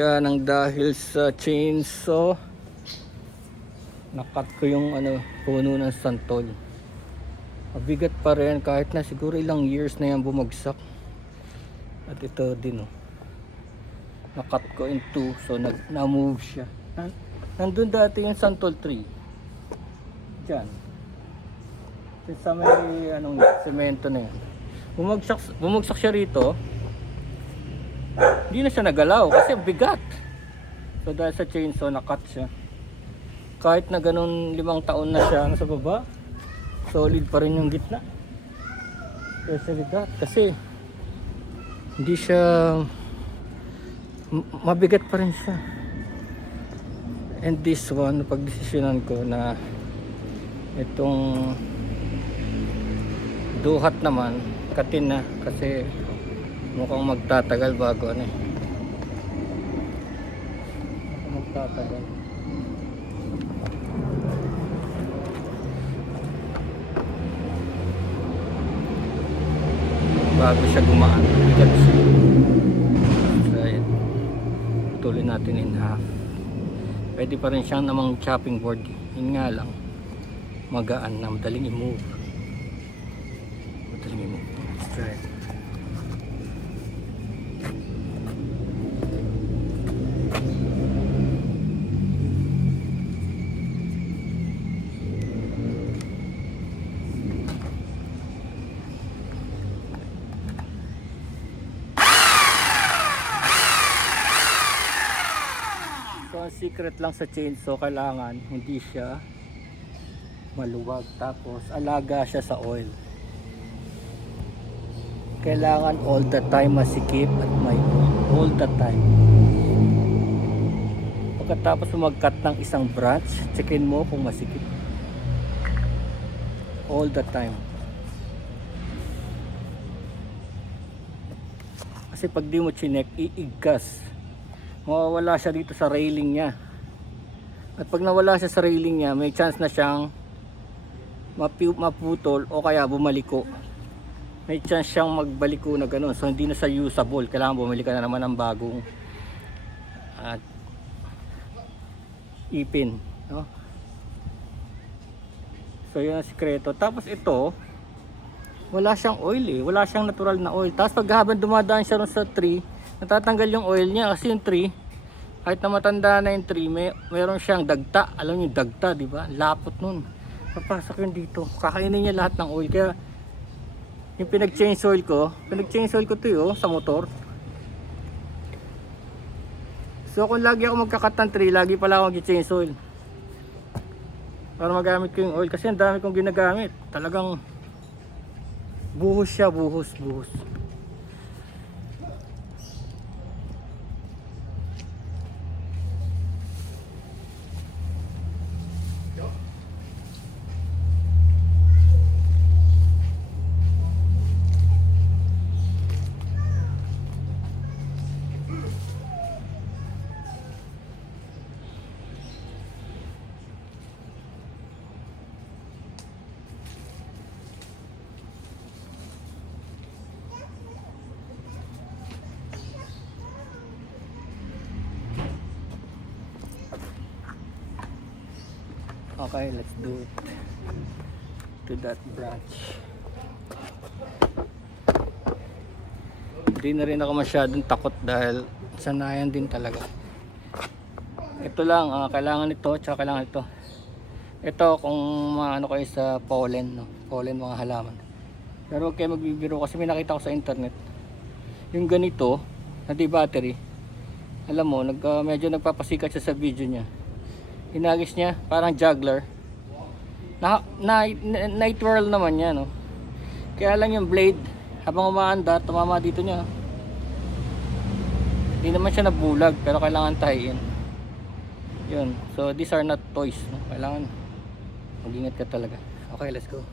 Yan ang dahil sa chainsaw. Nakat ko yung puno ng santol. Mabigat pa rin kahit na siguro ilang years na yan bumagsak. At ito din nakat ko in two, so na-move siya. Nandun dati yung santol tree. Diyan. Sa may semento na yan. Bumagsak siya rito. Hindi na siya nagalaw kasi bigat. So dahil sa chainsaw nakat siya. Kahit na ganun 5 taon na siya nasa baba, solid pa rin yung gitna. Especially that kasi hindi siya mabigat pa rin siya. And this one, pagdesisyonan ko na itong duhat naman katin na kasi mukhang magtatagal bago magtatagal bago siya gumaan. Bigat siya. So yun, tuloy natin in half. Pwede pa rin siyang namang chopping board. Yun nga lang, magaan na, madaling i-move. Let's try it. So ang secret lang sa chainsaw, kailangan hindi siya maluwag, tapos alaga siya sa oil. Kailangan all the time masikip at may oil, all the time. Pagkatapos mag-cut ng isang branch, checkin mo kung masikip all the time. Kasi pag di mo chinek, iigkas, mawawala siya dito sa railing niya. At pag nawala siya sa railing niya, may chance na siyang maputol o kaya bumaliko. May chance siyang magbaliko na gano'n. So hindi na sa usable. Kailangan bumili ka na naman ng bagong ipin, no? So yun ang sikreto. Tapos ito, wala siyang oil wala siyang natural na oil. Tapos pag habang dumadaan siya sa tree, natatanggal yung oil niya kasi yung tree, kahit na matanda na yung tree, meron siyang dagta. Alam niyo yung dagta, di ba? Lapot nun. Papasok yun dito. Kakainin niya lahat ng oil. Kaya yung pinag-change oil ko to sa motor. So kung lagi ako magkakat ng tree, lagi pala ako mag-change oil para magamit ko yung oil. Kasi ang dami kong ginagamit. Talagang buhos siya, buhos. Okay, let's do it to that branch. Hindi na rin ako masyadong takot dahil sanayan din talaga. Ito lang, kailangan ito, tsaka kailangan ito. Ito kung maano kayo sa pollen, no? Pollen, mga halaman. Pero huwag kayo magbibiro kasi may nakita ko sa internet. Yung ganito, na di battery, alam mo, medyo nagpapasikat siya sa video niya. Hinagis niya, parang juggler. Night whirl naman yan, no? Kaya lang yung blade, habang umaandar, tumama dito niya. Hindi naman siya nabulag, pero kailangan tahiin. Yun. So these are not toys, no? Kailangan mag-ingat ka talaga. Okay, let's go.